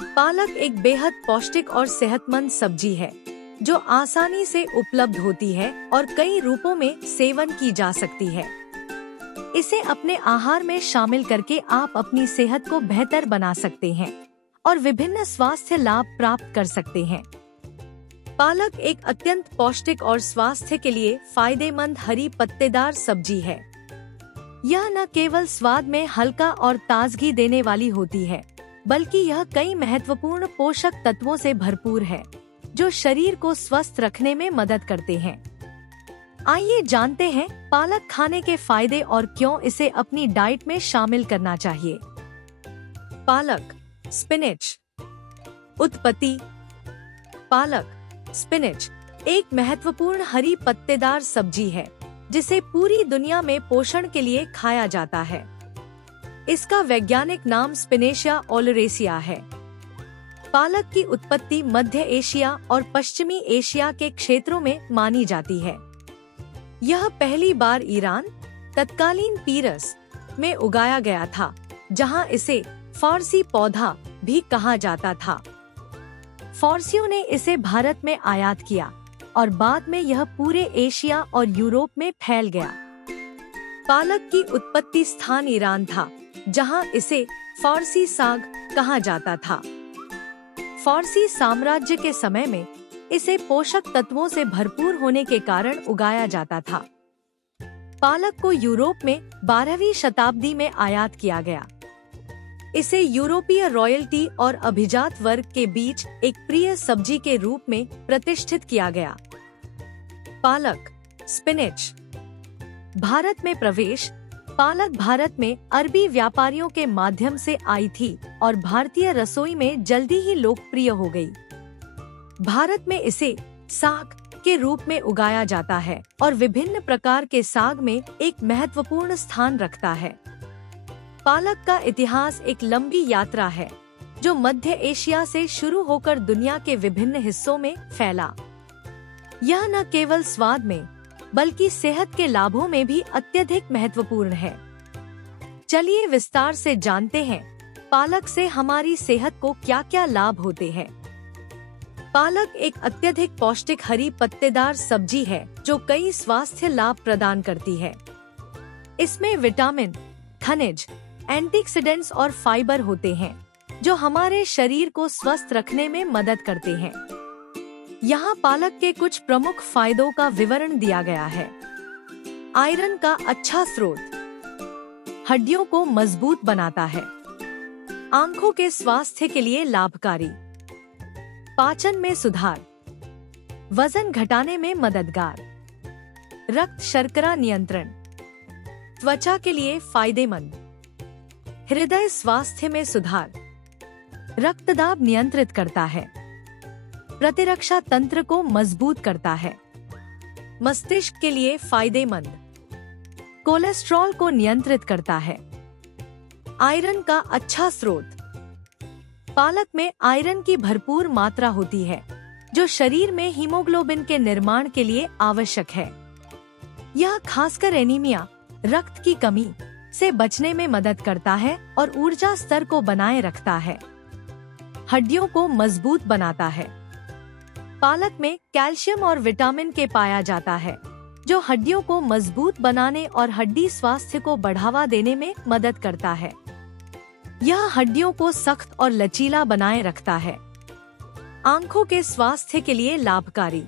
पालक एक बेहद पौष्टिक और सेहतमंद सब्जी है जो आसानी से उपलब्ध होती है और कई रूपों में सेवन की जा सकती है। इसे अपने आहार में शामिल करके आप अपनी सेहत को बेहतर बना सकते हैं और विभिन्न स्वास्थ्य लाभ प्राप्त कर सकते हैं। पालक एक अत्यंत पौष्टिक और स्वास्थ्य के लिए फायदेमंद हरी पत्तेदार सब्जी है। यह न केवल स्वाद में हल्का और ताजगी देने वाली होती है, बल्कि यह कई महत्वपूर्ण पोषक तत्वों से भरपूर है जो शरीर को स्वस्थ रखने में मदद करते हैं। आइए जानते हैं पालक खाने के फायदे और क्यों इसे अपनी डाइट में शामिल करना चाहिए। पालक स्पिनच। उत्पत्ति। पालक स्पिनच एक महत्वपूर्ण हरी पत्तेदार सब्जी है जिसे पूरी दुनिया में पोषण के लिए खाया जाता है। इसका वैज्ञानिक नाम स्पिनेशिया ओलेरेसिया है। पालक की उत्पत्ति मध्य एशिया और पश्चिमी एशिया के क्षेत्रों में मानी जाती है। यह पहली बार ईरान, तत्कालीन पीरस, में उगाया गया था, जहां इसे फारसी पौधा भी कहा जाता था। फारसियों ने इसे भारत में आयात किया और बाद में यह पूरे एशिया और यूरोप में फैल गया। पालक की उत्पत्ति स्थान ईरान था, जहां इसे फारसी साग कहा जाता था। फारसी साम्राज्य के समय में इसे पोषक तत्वों से भरपूर होने के कारण उगाया जाता था। पालक को यूरोप में 12वीं शताब्दी में आयात किया गया। इसे यूरोपीय रॉयल्टी और अभिजात वर्ग के बीच एक प्रिय सब्जी के रूप में प्रतिष्ठित किया गया। पालक स्पिनच। भारत में प्रवेश। पालक भारत में अरबी व्यापारियों के माध्यम से आई थी और भारतीय रसोई में जल्दी ही लोकप्रिय हो गई। भारत में इसे साग के रूप में उगाया जाता है और विभिन्न प्रकार के साग में एक महत्वपूर्ण स्थान रखता है। पालक का इतिहास एक लंबी यात्रा है जो मध्य एशिया से शुरू होकर दुनिया के विभिन्न हिस्सों में फैला। यह न केवल स्वाद में बल्कि सेहत के लाभों में भी अत्यधिक महत्वपूर्ण है। चलिए विस्तार से जानते हैं पालक से हमारी सेहत को क्या क्या लाभ होते हैं। पालक एक अत्यधिक पौष्टिक हरी पत्तेदार सब्जी है जो कई स्वास्थ्य लाभ प्रदान करती है। इसमें विटामिन, खनिज, एंटीऑक्सीडेंट्स और फाइबर होते हैं जो हमारे शरीर को स्वस्थ रखने में मदद करते हैं। यहाँ पालक के कुछ प्रमुख फायदों का विवरण दिया गया है। आयरन का अच्छा स्रोत, हड्डियों को मजबूत बनाता है, आंखों के स्वास्थ्य के लिए लाभकारी, पाचन में सुधार, वजन घटाने में मददगार, रक्त शर्करा नियंत्रण, त्वचा के लिए फायदेमंद, हृदय स्वास्थ्य में सुधार, रक्तदाब नियंत्रित करता है, प्रतिरक्षा तंत्र को मजबूत करता है, मस्तिष्क के लिए फायदेमंद, कोलेस्ट्रॉल को नियंत्रित करता है। आयरन का अच्छा स्रोत। पालक में आयरन की भरपूर मात्रा होती है जो शरीर में हीमोग्लोबिन के निर्माण के लिए आवश्यक है। यह खासकर एनीमिया, रक्त की कमी से बचने में मदद करता है और ऊर्जा स्तर को बनाए रखता है। हड्डियों को मजबूत बनाता है। पालक में कैल्शियम और विटामिन के पाया जाता है जो हड्डियों को मजबूत बनाने और हड्डी स्वास्थ्य को बढ़ावा देने में मदद करता है। यह हड्डियों को सख्त और लचीला बनाए रखता है। आंखों के स्वास्थ्य के लिए लाभकारी।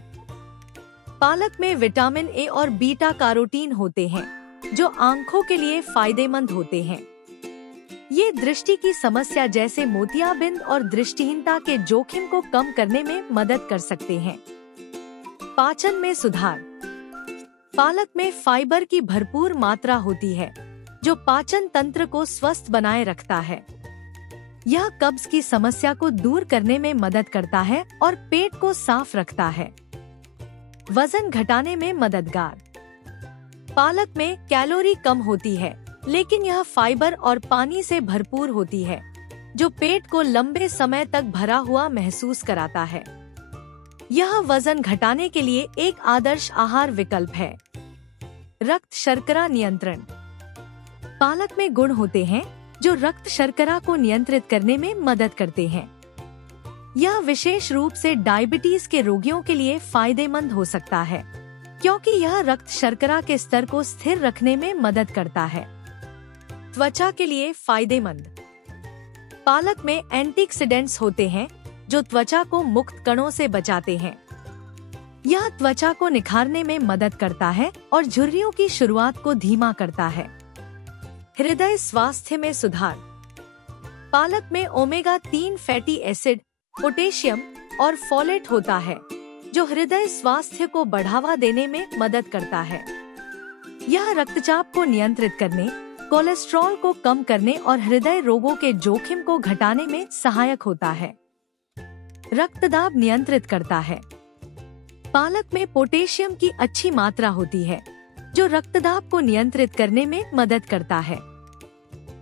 पालक में विटामिन ए और बीटा कैरोटीन होते हैं जो आंखों के लिए फायदेमंद होते हैं। ये दृष्टि की समस्या जैसे मोतियाबिंद और दृष्टिहीनता के जोखिम को कम करने में मदद कर सकते हैं। पाचन में सुधार। पालक में फाइबर की भरपूर मात्रा होती है जो पाचन तंत्र को स्वस्थ बनाए रखता है। यह कब्ज की समस्या को दूर करने में मदद करता है और पेट को साफ रखता है। वजन घटाने में मददगार। पालक में कैलोरी कम होती है, लेकिन यह फाइबर और पानी से भरपूर होती है जो पेट को लंबे समय तक भरा हुआ महसूस कराता है। यह वजन घटाने के लिए एक आदर्श आहार विकल्प है। रक्त शर्करा नियंत्रण। पालक में गुण होते हैं जो रक्त शर्करा को नियंत्रित करने में मदद करते हैं। यह विशेष रूप से डायबिटीज के रोगियों के लिए फायदेमंद हो सकता है, क्योंकि यह रक्त शर्करा के स्तर को स्थिर रखने में मदद करता है। त्वचा के लिए फायदेमंद। पालक में एंटीऑक्सीडेंट्स होते हैं जो त्वचा को मुक्त कणों से बचाते हैं। यह त्वचा को निखारने में मदद करता है और झुर्रियों की शुरुआत को धीमा करता है। हृदय स्वास्थ्य में सुधार। पालक में ओमेगा 3 फैटी एसिड, पोटेशियम और फोलेट होता है, जो हृदय स्वास्थ्य को बढ़ावा देने में मदद करता है। यह रक्तचाप को नियंत्रित करने, कोलेस्ट्रॉल को कम करने और हृदय रोगों के जोखिम को घटाने में सहायक होता है। रक्तदाब नियंत्रित करता है। पालक में पोटेशियम की अच्छी मात्रा होती है, जो रक्तदाब को नियंत्रित करने में मदद करता है।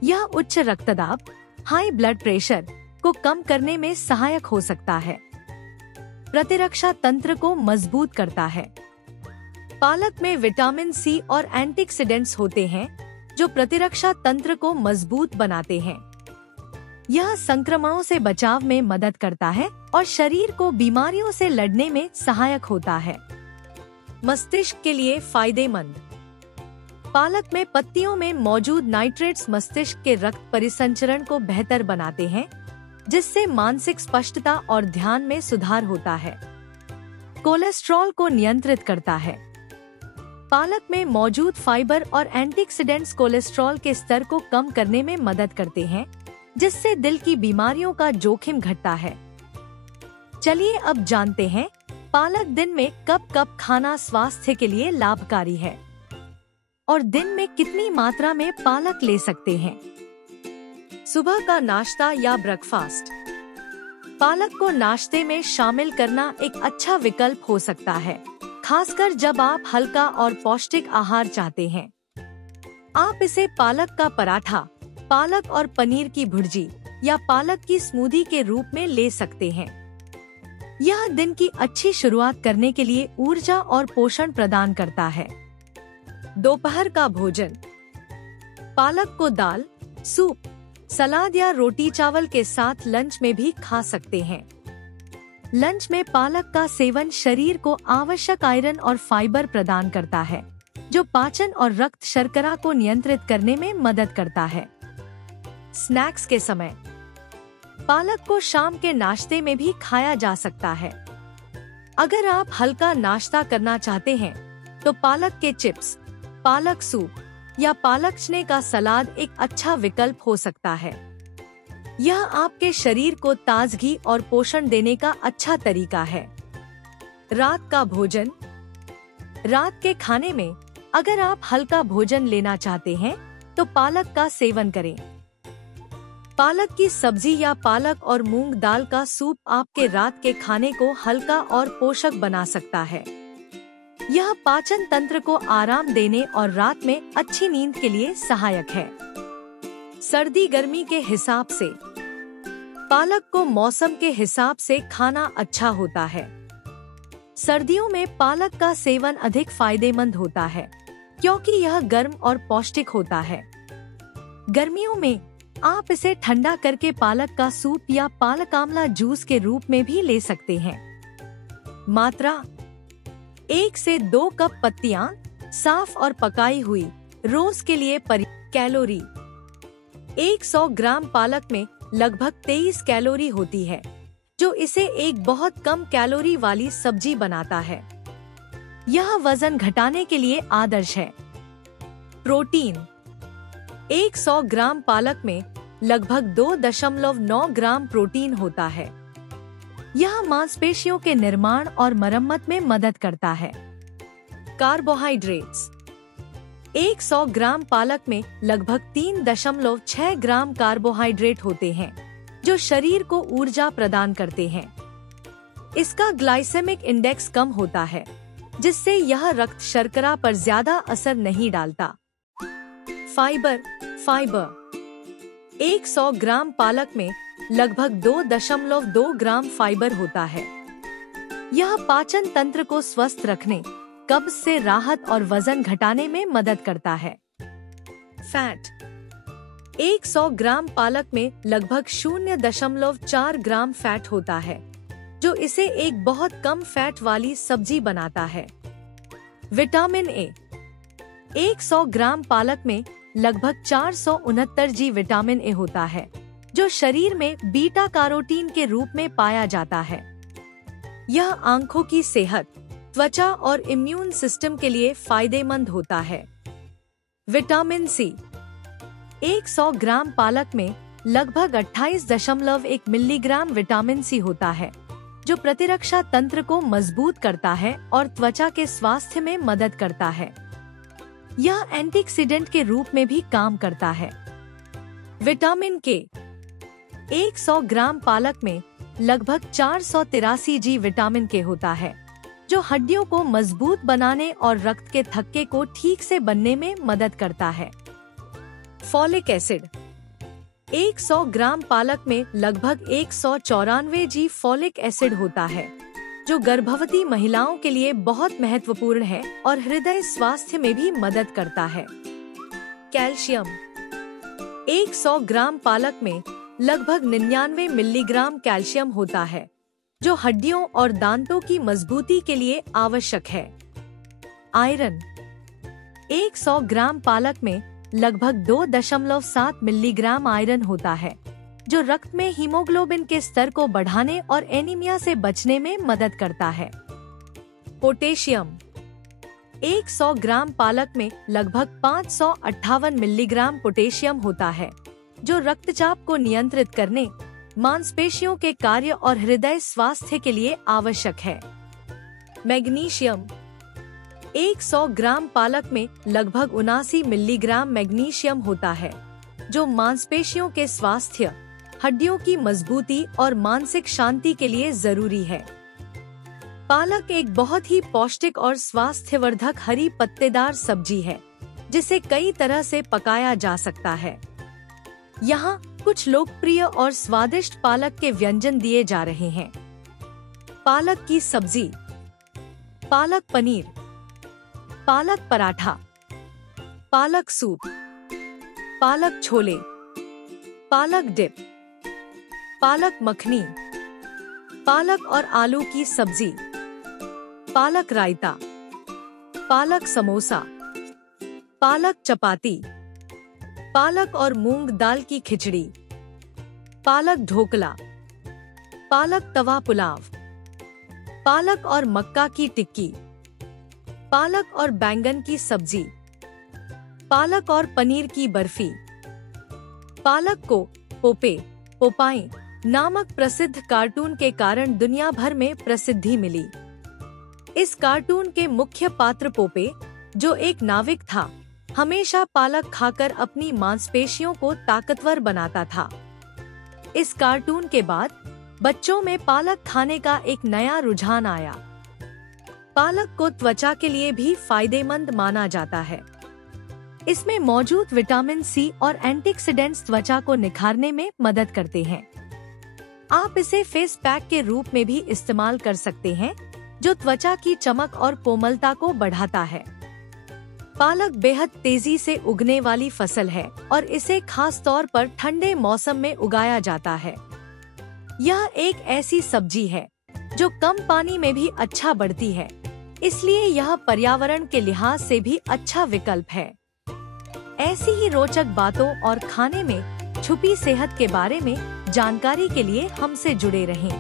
यह उच्च रक्तदाब, हाई ब्लड प्रेशर को कम करने में सहायक हो सकता है। प्रतिरक्षा तंत्र को मजबूत करता है। पालक में विटामिन सी और एंटीऑक्सीडेंट्स होते हैं जो प्रतिरक्षा तंत्र को मजबूत बनाते हैं। यह संक्रमणों से बचाव में मदद करता है और शरीर को बीमारियों से लड़ने में सहायक होता है। मस्तिष्क के लिए फायदेमंद। पालक में पत्तियों में मौजूद नाइट्रेट्स मस्तिष्क के रक्त परिसंचरण को बेहतर बनाते हैं, जिससे मानसिक स्पष्टता और ध्यान में सुधार होता है। कोलेस्ट्रॉल को नियंत्रित करता है। पालक में मौजूद फाइबर और एंटीऑक्सीडेंट्स कोलेस्ट्रॉल के स्तर को कम करने में मदद करते हैं, जिससे दिल की बीमारियों का जोखिम घटता है। चलिए अब जानते हैं पालक दिन में कब कब खाना स्वास्थ्य के लिए लाभकारी है और दिन में कितनी मात्रा में पालक ले सकते हैं। सुबह का नाश्ता या ब्रेकफास्ट। पालक को नाश्ते में शामिल करना एक अच्छा विकल्प हो सकता है, खासकर जब आप हल्का और पौष्टिक आहार चाहते हैं। आप इसे पालक का पराठा, पालक और पनीर की भुर्जी या पालक की स्मूदी के रूप में ले सकते हैं। यह दिन की अच्छी शुरुआत करने के लिए ऊर्जा और पोषण प्रदान करता है। दोपहर का भोजन। पालक को दाल, सूप, सलाद या रोटी चावल के साथ लंच में भी खा सकते हैं। लंच में पालक का सेवन शरीर को आवश्यक आयरन और फाइबर प्रदान करता है, जो पाचन और रक्त शर्करा को नियंत्रित करने में मदद करता है। स्नैक्स के समय। पालक को शाम के नाश्ते में भी खाया जा सकता है। अगर आप हल्का नाश्ता करना चाहते हैं, तो पालक के चिप्स, पालक सूप या पालक चने का सलाद एक अच्छा विकल्प हो सकता है। यह आपके शरीर को ताजगी और पोषण देने का अच्छा तरीका है। रात का भोजन। रात के खाने में अगर आप हल्का भोजन लेना चाहते हैं, तो पालक का सेवन करें। पालक की सब्जी या पालक और मूंग दाल का सूप आपके रात के खाने को हल्का और पोषक बना सकता है। यह पाचन तंत्र को आराम देने और रात में अच्छी नींद के लिए सहायक है। सर्दी गर्मी के हिसाब से। पालक को मौसम के हिसाब से खाना अच्छा होता है। सर्दियों में पालक का सेवन अधिक फायदेमंद होता है, क्योंकि यह गर्म और पौष्टिक होता है। गर्मियों में आप इसे ठंडा करके पालक का सूप या पालक आंवला जूस के रूप में भी ले सकते हैं। मात्रा: 1 से 2 कप पत्तियां, साफ और पकाई हुई, रोज के लिए कैलोरी: 100 ग्राम पालक में लगभग 23 कैलोरी होती है, जो इसे एक बहुत कम कैलोरी वाली सब्जी बनाता है। यह वजन घटाने के लिए आदर्श है। प्रोटीन: 100 ग्राम पालक में लगभग 2.9 ग्राम प्रोटीन होता है। यह मांसपेशियों के निर्माण और मरम्मत में मदद करता है। कार्बोहाइड्रेट्स: 100 ग्राम पालक में लगभग 3.6 ग्राम कार्बोहाइड्रेट होते हैं, जो शरीर को ऊर्जा प्रदान करते हैं। इसका ग्लाइसेमिक इंडेक्स कम होता है, जिससे यह रक्त शर्करा पर ज्यादा असर नहीं डालता। फाइबर: 100 ग्राम पालक में लगभग 2.2 ग्राम फाइबर होता है। यह पाचन तंत्र को स्वस्थ रखने, कब्ज से राहत और वजन घटाने में मदद करता है। फैट: 100 ग्राम पालक में लगभग 0.4 ग्राम फैट होता है, जो इसे एक बहुत कम फैट वाली सब्जी बनाता है। Vitamin A. 100 ग्राम पालक में लगभग 469 जी विटामिन ए होता है, जो शरीर में बीटा कैरोटीन के रूप में पाया जाता है। यह आंखों की सेहत, त्वचा और इम्यून सिस्टम के लिए फायदेमंद होता है। Vitamin C. 100 ग्राम पालक में लगभग 28.1 मिलीग्राम विटामिन सी होता है, जो प्रतिरक्षा तंत्र को मजबूत करता है और त्वचा के स्वास्थ्य में मदद करता है। यह एंटीऑक्सीडेंट के रूप में भी काम करता है। विटामिन के। 100 ग्राम पालक में लगभग 483 जी विटामिन के होता है, जो हड्डियों को मजबूत बनाने और रक्त के थक्के को ठीक से बनने में मदद करता है। Folic acid. 100 ग्राम पालक में लगभग 194 जी फॉलिक एसिड होता है, जो गर्भवती महिलाओं के लिए बहुत महत्वपूर्ण है और हृदय स्वास्थ्य में भी मदद करता है। कैल्शियम। 100 ग्राम पालक में लगभग 99 मिलीग्राम कैल्शियम होता है, जो हड्डियों और दांतों की मजबूती के लिए आवश्यक है। आयरन। 100 ग्राम पालक में लगभग 2.7 मिलीग्राम आयरन होता है, जो रक्त में हीमोग्लोबिन के स्तर को बढ़ाने और एनीमिया से बचने में मदद करता है। पोटेशियम। 100 ग्राम पालक में लगभग 558 मिलीग्राम पोटेशियम होता है, जो रक्तचाप को नियंत्रित करने, मांसपेशियों के कार्य और हृदय स्वास्थ्य के लिए आवश्यक है। मैग्नीशियम। 100 ग्राम पालक में लगभग 79 मिलीग्राम मैग्नीशियम होता है, जो मांसपेशियों के स्वास्थ्य, हड्डियों की मजबूती और मानसिक शांति के लिए जरूरी है। पालक एक बहुत ही पौष्टिक और स्वास्थ्यवर्धक हरी पत्तेदार सब्जी है, जिसे कई तरह से पकाया जा सकता है। यहाँ कुछ लोकप्रिय और स्वादिष्ट पालक के व्यंजन दिए जा रहे हैं। पालक की सब्जी। पालक पनीर, पालक पराठा, पालक सूप, पालक छोले, पालक डिप, पालक मखनी, पालक और आलू की सब्जी, पालक रायता, पालक समोसा, पालक चपाती, पालक और मूंग दाल की खिचड़ी, पालक ढोकला, पालक तवा पुलाव, पालक और मक्का की टिक्की, पालक और बैंगन की सब्जी, पालक और पनीर की बर्फी। पालक को पोपाई नामक प्रसिद्ध कार्टून के कारण दुनिया भर में प्रसिद्धि मिली। इस कार्टून के मुख्य पात्र पोपे, जो एक नाविक था, हमेशा पालक खाकर अपनी मांसपेशियों को ताकतवर बनाता था। इस कार्टून के बाद बच्चों में पालक खाने का एक नया रुझान आया। पालक को त्वचा के लिए भी फायदेमंद माना जाता है। इसमें मौजूद विटामिन सी और एंटीऑक्सीडेंट्स त्वचा को निखारने में मदद करते हैं। आप इसे फेस पैक के रूप में भी इस्तेमाल कर सकते हैं, जो त्वचा की चमक और कोमलता को बढ़ाता है। पालक बेहद तेजी से उगने वाली फसल है और इसे खास तौर पर ठंडे मौसम में उगाया जाता है। यह एक ऐसी सब्जी है जो कम पानी में भी अच्छा बढ़ती है, इसलिए यह पर्यावरण के लिहाज से भी अच्छा विकल्प है। ऐसी ही रोचक बातों और खाने में छुपी सेहत के बारे में जानकारी के लिए हमसे जुड़े रहें।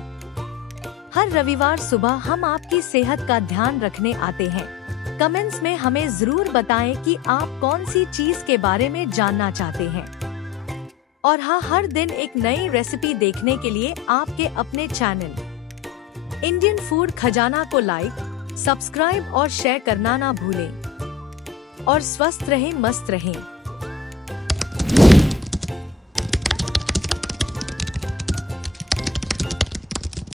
हर रविवार सुबह हम आपकी सेहत का ध्यान रखने आते हैं। कमेंट्स में हमें जरूर बताएं कि आप कौन सी चीज के बारे में जानना चाहते हैं। और हाँ, हर दिन एक नई रेसिपी देखने के लिए आपके अपने चैनल इंडियन फूड खजाना को लाइक, सब्सक्राइब और शेयर करना ना भूलें। और स्वस्थ रहें, मस्त रहें।